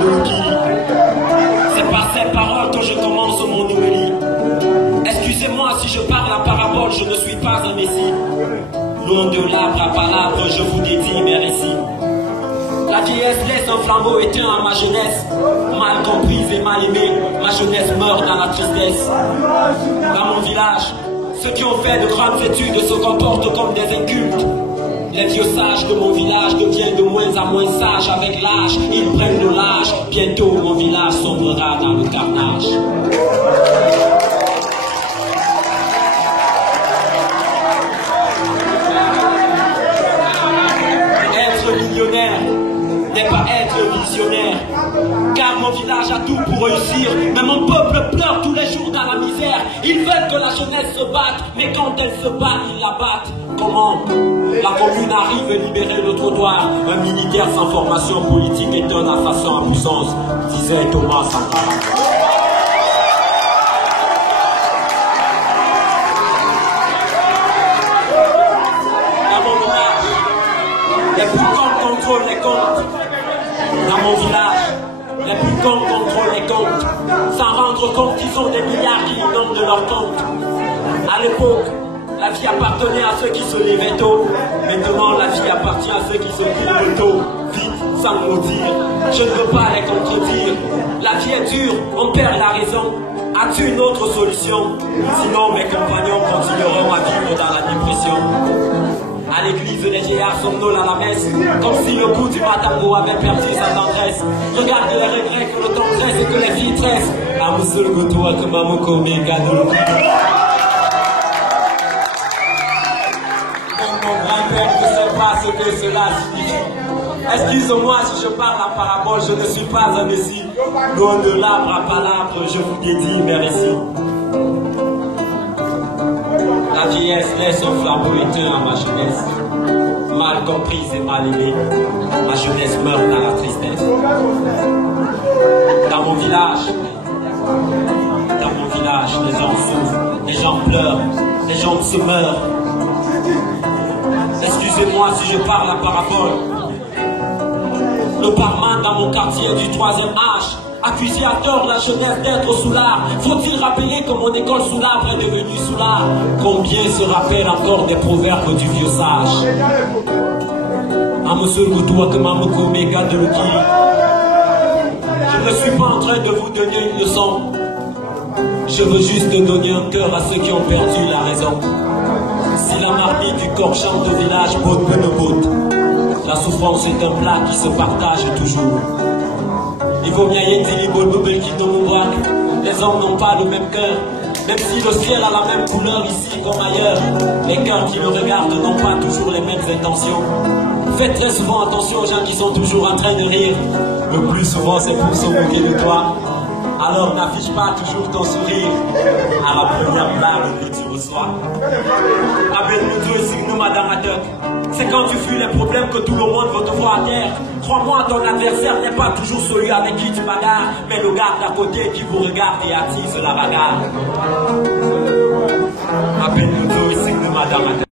de Lukili. C'est par ces paroles que je commence mon homélie. Excusez-moi si je parle en parabole, je ne suis pas un messie. Loin de l'arbre à palabre, je vous dédie mes récits. La vieillesse laisse un flambeau éteint à ma jeunesse. Mal comprise et mal aimée, ma jeunesse meurt dans la tristesse. Dans mon village, ceux qui ont fait de grandes études se comportent comme des incultes. Les vieux sages de mon village deviennent de moins en moins sages avec l'âge. Ils prennent le large, bientôt mon village sombrera dans le carnage. Être millionnaire n'est pas être visionnaire, car mon village a tout pour réussir, mais mon peuple pleure tous les jours dans la misère. Ils veulent que la jeunesse se batte, mais quand elle se bat, ils la battent. Comment? La commune arrive à libérer le trottoir. Un militaire sans formation politique étonne à façon à puissance, disait Thomas Sankara. Dans mon village, les puissants contrôlent les comptes. Dans mon village, les puissants contrôlent les comptes, sans rendre compte qu'ils ont des milliards qui inondent de leur compte. À l'époque, la vie appartenait à ceux qui se levaient tôt. Maintenant, la vie appartient à ceux qui se couvrent tôt. Vite, sans maudire. Je ne veux pas les contredire. La vie est dure, on perd la raison. As-tu une autre solution? Sinon, mes compagnons continueront à vivre dans la dépression. À l'église, les vieillards somnolent à la messe, comme si le coup du matango avait perdu sa tendresse. Regarde les regrets que le temps tresse et que les filles tressent. Mon grand-père ne sait pas ce que cela signifie. Excusez-moi si je parle en parabole, je ne suis pas un messie. Loin de l'arbre à palabre, je vous dédie mes récits. La vieillesse laisse un flambeau éteint à ma jeunesse. Mal comprise et mal aimée, ma jeunesse meurt dans la tristesse. Dans mon village, les gens souffrent, les gens pleurent, les gens se meurent. Excusez-moi si je parle en parabole. Le barman dans mon quartier du 3e âge, accusé à tort la jeunesse d'être soulard. Faut-il rappeler que mon école sous l'arbre est devenue soulard? Combien se rappellent encore des proverbes du vieux sage? Je ne suis pas en train de vous donner une leçon. Je veux juste donner un cœur à ceux qui ont perdu la raison. Si la marmite du corps chante au village, botte peu de botte. La souffrance est un plat qui se partage toujours. Il vaut bien y les hommes n'ont pas le même cœur. Même si le ciel a la même couleur ici comme ailleurs, les cœurs qui le regardent n'ont pas toujours les mêmes intentions. Faites très souvent attention aux gens qui sont toujours en train de rire. Le plus souvent c'est pour se moquer de toi. Alors n'affiche pas toujours ton sourire à la première blague que tu reçois. C'est quand tu fuis les problèmes que tout le monde veut te voir à terre. Crois-moi, ton adversaire n'est pas toujours celui avec qui tu bagarres, mais le gars d'à côté qui vous regarde et attise la bagarre. Appelle-nous ici, nous, madame.